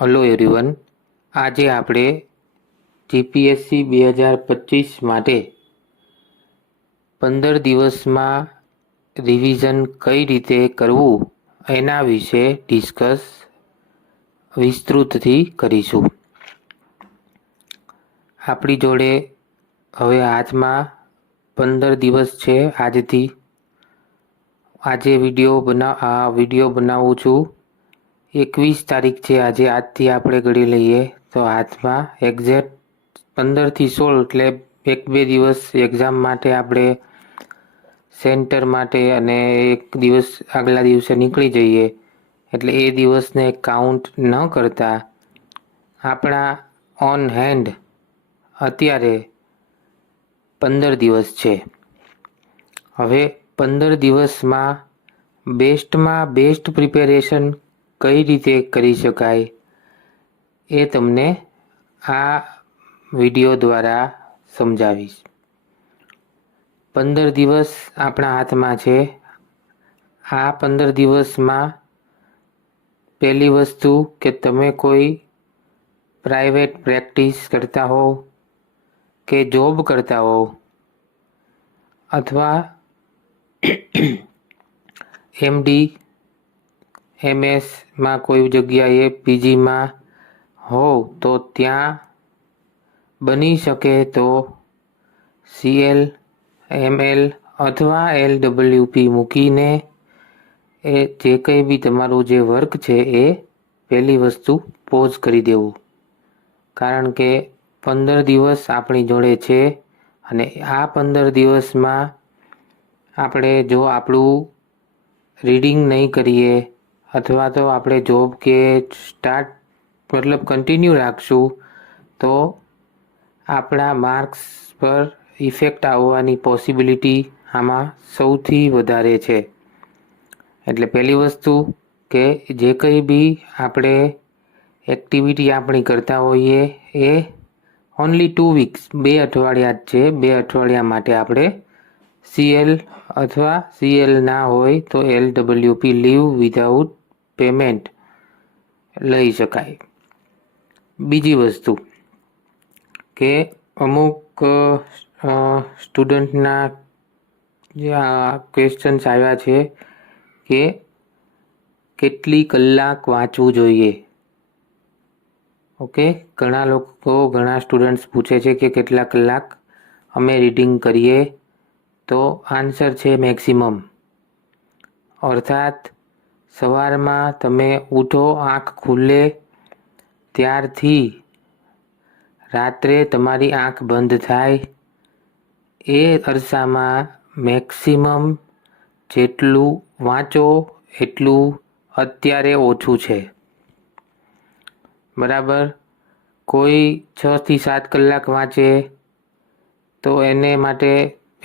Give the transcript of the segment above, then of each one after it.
Hello everyone, આજે આપણે GPSC 2025 માટે 15 દિવસમાં રિવિઝન કઈ રીતે કરવું એના વિશે ડિસ્કસ વિસ્તૃતથી કરીશું. આપણી જોડે હવે હાથમાં 15 દિવસ છે. આજે વિડીયો બનાવું છું. 21 તારીખ છે આજે. આજથી આપણે ગણી લઈએ તો હાથમાં એક્ઝેક્ટ 15 થી 16 એટલે 1-2 દિવસ એક્ઝામ માટે આપણે સેન્ટર માટે અને એક દિવસ આગલા દિવસે નીકળી જઈએ એટલે એ દિવસને કાઉન્ટ ન કરતા આપણા ઓન હેન્ડ અત્યારે 15 દિવસ છે. હવે 15 દિવસમાં બેસ્ટમાં બેસ્ટ પ્રિપેરેશન કઈ રીતે કરી શકાય એ તમને આ વિડીયો દ્વારા સમજાવીશ. 15 દિવસ આપણા હાથમાં છે. આ 15 દિવસમાં પહેલી વસ્તુ કે તમે કોઈ પ્રાઇવેટ પ્રેક્ટિસ કરતા હોવ કે જોબ કરતા હોવ અથવા એમડી એમએસમાં કોઈ જગ્યાએ પીજીમાં હોવ તો ત્યાં બની શકે તો સીએલ એમએલ અથવા એલડબલ્યુપી મૂકીને એ જે કંઈ બી તમારું જે વર્ક છે એ પહેલી વસ્તુ પોઝ કરી દેવું. કારણ કે 15 દિવસ આપણી જોડે છે અને આ 15 દિવસમાં આપણે જો આપણું રીડિંગ નહીં કરીએ અથવા તો આપણે જોબ કે કન્ટિન્યુ રાખશું તો આપણા માર્ક્સ પર ઇફેક્ટ આવવાની પોસિબિલિટી આમાં સૌથી વધારે છે. એટલે પહેલી વસ્તુ કે જે કંઈ બી આપણે એક્ટિવિટી આપણી કરતા હોઈએ એ ઓનલી 2 વીક્સ 2 અઠવાડિયા જ છે. 2 અઠવાડિયા માટે આપણે સીએલ અથવા સીએલ ના હોય તો એલડબલ્યુપી લીવ વિધાઉટ પેમેન્ટ લઈ શકાય. બીજી વસ્તુ કે અમુક સ્ટુડન્ટના ક્વેશ્ચન્સ આવ્યા છે કે કેટલી કલાક વાંચવું જોઈએ. ઓકે, ઘણા સ્ટુડન્ટ્સ પૂછે છે કે કેટલા કલાક અમે રીડિંગ કરીએ તો આન્સર છે મેક્સિમમ. અર્થાત સવારમાં તમે ઉઠો, આંખ ખુલે ત્યારથી રાત્રે તમારી આંખ બંધ થાય એ અરસામાં મેક્સિમમ જેટલું વાંચો એટલું અત્યારે ઓછું છે. બરાબર. કોઈ 6 થી 7 કલાક વાંચે તો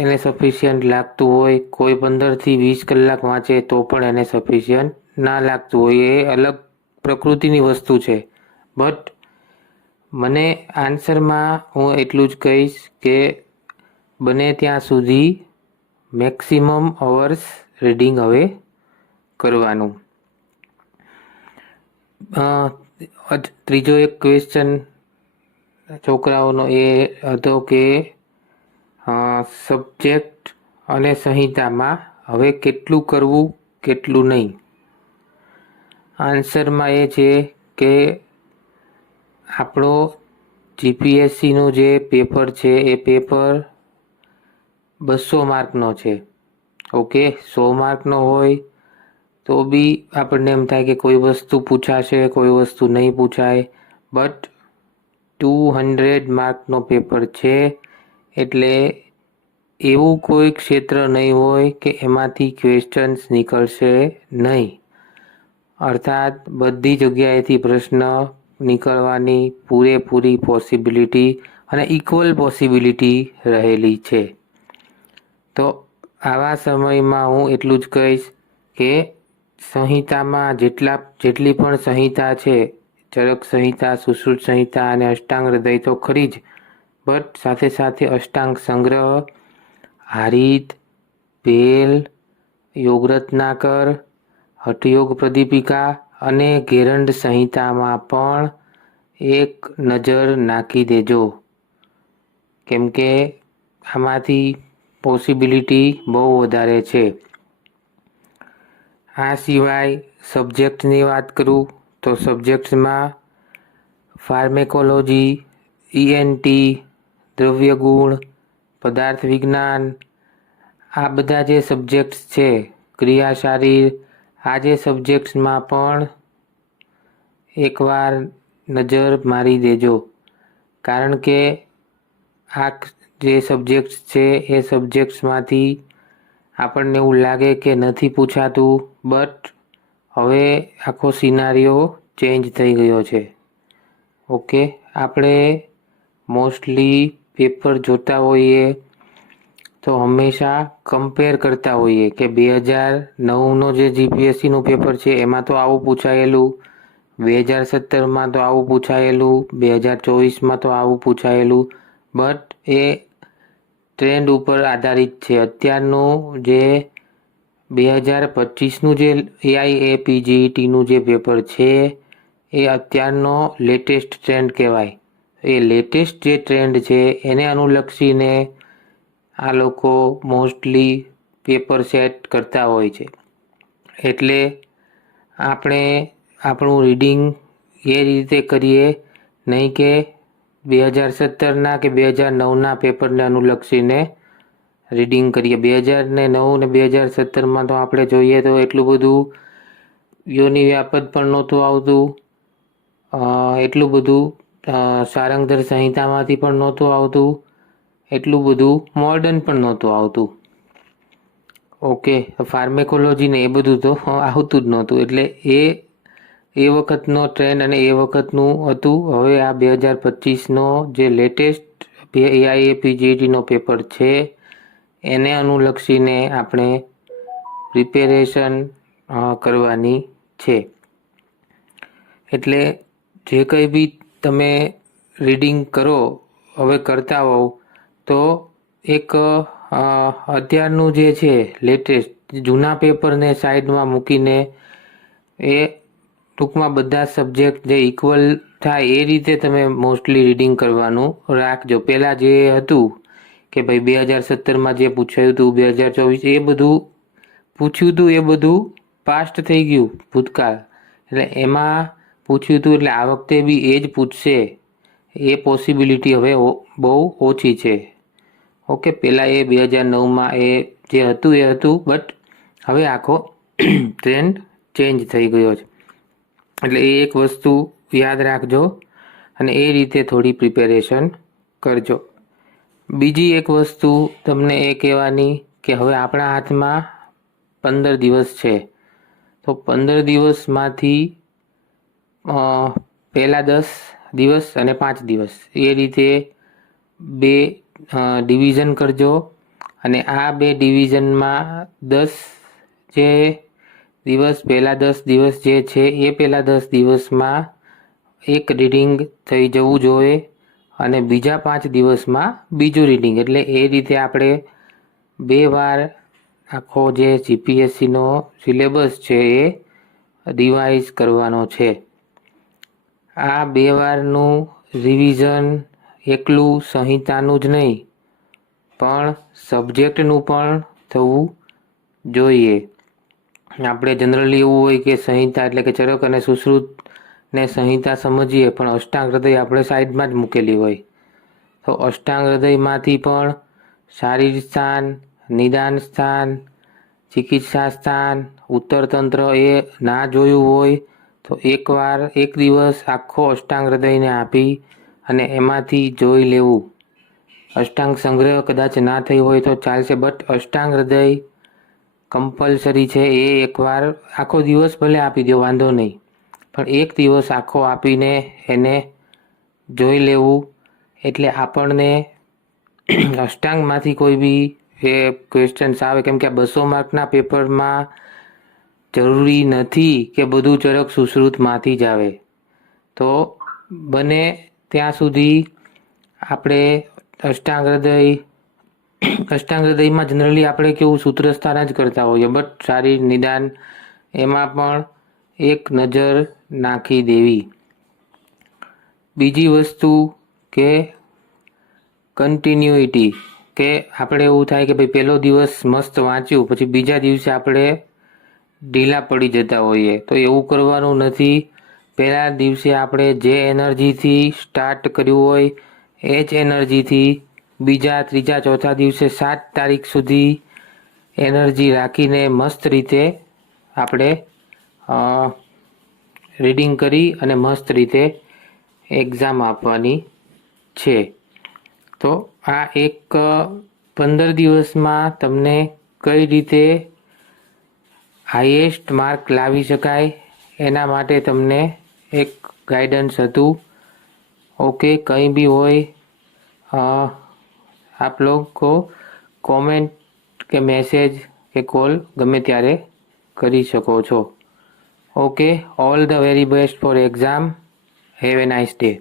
એને સફિશિયન્ટ લાગતું હોય. કોઈ 15 થી 20 કલાક વાંચે તો પણ એને સફિશિયન્ટ ના લાગતું હોય. એ અલગ પ્રકૃતિની વસ્તુ છે. બટ મને આન્સરમાં હું એટલું જ કહીશ કે બને ત્યાં સુધી મેક્સિમમ અવર્સ રીડિંગ હવે કરવાનું. ત્રીજો એક ક્વેશ્ચન છોકરાઓનો એ હતો કે સબ્જેક્ટ અને સંહિતામાં હવે કેટલું કરવું કેટલું નહીં. આન્સરમાં એ છે કે આપણો જીપીએસસીનું જે પેપર છે એ પેપર 200 માર્કનો છે. ઓકે, 100 માર્કનો હોય તો બી આપણને એમ થાય કે કોઈ વસ્તુ પૂછાશે કોઈ વસ્તુ નહીં પૂછાય. બટ 200 માર્કનો પેપર છે એટલે એવું કોઈ ક્ષેત્ર નહીં હોય કે એમાંથી ક્વેશ્ચન્સ નીકળશે નહીં. અર્થાત બધી જગ્યાએથી પ્રશ્ન નીકળવાની પૂરેપૂરી પોસિબિલિટી અને ઇક્વલ પોસિબિલિટી રહેલી છે. તો આવા સમયમાં હું એટલું જ કહીશ કે સંહિતામાં જેટલી પણ સંહિતા છે, ચરક સંહિતા, સુશ્રુત સંહિતા અને અષ્ટાંગ હૃદય તો ખરી જ, બટ સાથે સાથે અષ્ટાંગ સંગ્રહ, હારિત, ભેલ, યોગરત્નાકર, હઠયોગ પ્રદીપિકા અને ગેરંડ સંહિતામાં પણ એક નજર નાખી દેજો, કેમ કે આમાંથી પોસિબિલિટી બહુ વધારે છે. આ સિવાય સબ્જેક્ટની વાત કરું તો સબ્જેક્ટ્સમાં ફાર્મેકોલોજી, ENT, દ્રવ્યગુણ, પદાર્થ વિજ્ઞાન, આ બધા જે સબ્જેક્ટ્સ છે, ક્રિયાશારીર, આ જે સબ્જેક્ટ્સમાં પણ એકવાર નજર મારી દેજો, કારણ કે આ જે સબ્જેક્ટ્સ છે એ સબ્જેક્ટ્સમાંથી આપણને એવું લાગે કે નથી પૂછાતું, બટ હવે આખો સિનારીઓ ચેન્જ થઈ ગયો છે. ઓકે, આપણે મોસ્ટલી પેપર જોતા હોઈએ તો હંમેશા કમ્પેર કરતા હોઈએ કે 2009નો જે જીપીએસસીનું પેપર છે એમાં તો આવું પૂછાયેલું, 2017માં તો આવું પૂછાયેલું, 2024માં તો આવું પૂછાયેલું, બટ એ ટ્રેન્ડ ઉપર આધારિત છે. અત્યારનું જે 2025નું જે AIAPJETનું જે પેપર છે એ અત્યારનો લેટેસ્ટ ટ્રેન્ડ કહેવાય. એ લેટેસ્ટ જે ટ્રેન્ડ છે એને અનુલક્ષીને આ લોકો મોસ્ટલી પેપર સેટ કરતા હોય છે. એટલે આપણે આપણું રીડિંગ એ રીતે કરીએ, નહીં કે 2017ના કે 2009ના પેપરને અનુલક્ષીને રીડિંગ કરીએ. 2009 ને 2017માં તો આપણે જોઈએ તો એટલું બધું યોની વ્યાપદ પણ નહોતું આવતું, એટલું બધું સારંગધર સંહિતામાંથી પણ નહોતું આવતું, એટલું બધું મોડર્ન પણ નહોતું આવતું. ઓકે, ફાર્મેકોલોજી ને એ બધું તો આવતું જ નહોતું. એટલે એ વખતનો ટ્રેન્ડ અને એ વખતનું હતું. હવે આ 2025નો જે લેટેસ્ટ AIAPJETનો પેપર છે એને અનુલક્ષીને આપણે પ્રિપેરેશન કરવાની છે. એટલે જે કંઈ બી તમે રીડિંગ કરો, હવે કરતા હોવ તો એક અત્યારનું જે છે લેટેસ્ટ જૂના પેપરને સાઈડમાં મૂકીને એ ટૂંકમાં બધા સબ્જેક્ટ જે ઇક્વલ થાય એ રીતે તમે મોસ્ટલી રીડિંગ કરવાનું રાખજો. પહેલાં જે હતું કે ભાઈ 2017માં જે પૂછાયું હતું, 2024 એ બધું પૂછ્યું હતું, એ બધું પાસ્ટ થઈ ગયું, ભૂતકાળ. એટલે એમાં પૂછ્યું હતું એટલે આ વખતે બી એ જ પૂછશે એ પોસિબિલિટી હવે બહુ ઓછી છે. ઓકે, પહેલાં એ 2009માં એ જે હતું એ હતું, બટ હવે આખો ટ્રેન્ડ ચેન્જ થઈ ગયો છે. એટલે એ એક વસ્તુ યાદ રાખજો અને એ રીતે થોડી પ્રિપેરેશન કરજો. બીજી એક વસ્તુ તમને એ કહેવાની કે હવે આપણા હાથમાં 15 દિવસ છે, તો 15 દિવસમાંથી પહેલા 10 દિવસ અને 5 દિવસ એ રીતે બે ડિવિઝન કરજો. અને આ બે ડિવિઝનમાં 10 જે દિવસ, પહેલા 10 દિવસ જે છે એ પહેલા 10 દિવસમાં એક રીડિંગ થઈ જવું જોઈએ અને બીજા 5 દિવસમાં બીજું રીડિંગ. એટલે એ રીતે આપણે 2 વાર આખો જે જીપીએસસીનો સિલેબસ છે એ રિવાઇઝ કરવાનો છે. આ 2 વારનું રિવિઝન એકલું સંહિતાનું જ નહીં પણ સબ્જેક્ટનું પણ થવું જોઈએ. આપણે જનરલી એવું હોય કે સંહિતા એટલે કે ચરક અને સુશ્રુત ને સંહિતા સમજીએ, પણ અષ્ટાંગ હૃદય આપણે સાઈડમાં જ મૂકેલી હોય. તો અષ્ટાંગ હૃદયમાંથી પણ શારીર સ્થાન, નિદાન સ્થાન, ચિકિત્સા સ્થાન, ઉત્તરતંત્ર એ ના જોયું હોય તો એકવાર એક દિવસ આખો અષ્ટાંગ હૃદયને આપી અને એમાંથી જોઈ લેવું. અષ્ટાંગ સંગ્રહ કદાચ ના થઈ હોય તો ચાલશે, બટ અષ્ટાંગ હૃદય કમ્પલસરી છે. એ એકવાર આખો દિવસ ભલે આપી દો, વાંધો નહીં, પણ એક દિવસ આખો આપીને એને જોઈ લેવું. એટલે આપણને અષ્ટાંગમાંથી કોઈ બી એ ક્વેશ્ચન્સ આવે, કેમ કે આ 200 માર્કના પેપરમાં જરૂરી નથી કે બધું ચરક સુશ્રુતમાંથી જ આવે. તો બને ત્યાં સુધી આપણે અષ્ટાંગ હૃદયમાં જનરલી આપણે કેવું સૂત્રસ્થાન જ કરતા હોઈએ, બટ શારીર નિદાન એમાં પણ એક નજર નાખી દેવી. બીજી વસ્તુ કે કન્ટિન્યુઇટી, કે આપણે એવું થાય કે ભાઈ પહેલો દિવસ મસ્ત વાંચ્યું પછી બીજા દિવસે આપણે ઢીલા પડી જતા હોઈએ, તો એવું કરવાનું નથી. પહેલા દિવસે આપણે જે એનર્જીથી સ્ટાર્ટ કર્યું હોય એ જ એનર્જીથી બીજા, ત્રીજા, ચોથા દિવસે 7 તારીખ સુધી એનર્જી રાખીને મસ્ત રીતે આપણે રીડિંગ કરી અને મસ્ત રીતે એક્ઝામ આપવાની છે. તો આ એક 15 દિવસમાં તમને કઈ રીતે હાઈએસ્ટ માર્ક લાવી શકાય એના માટે તમને એક ગાઈડન્સ હતું. ઓકે, કંઈ બી હોય આપ લોકો કોમેન્ટ કે મેસેજ કે કોલ ગમે ત્યારે કરી શકો છો. Okay, all the very best for exam. Have a nice day.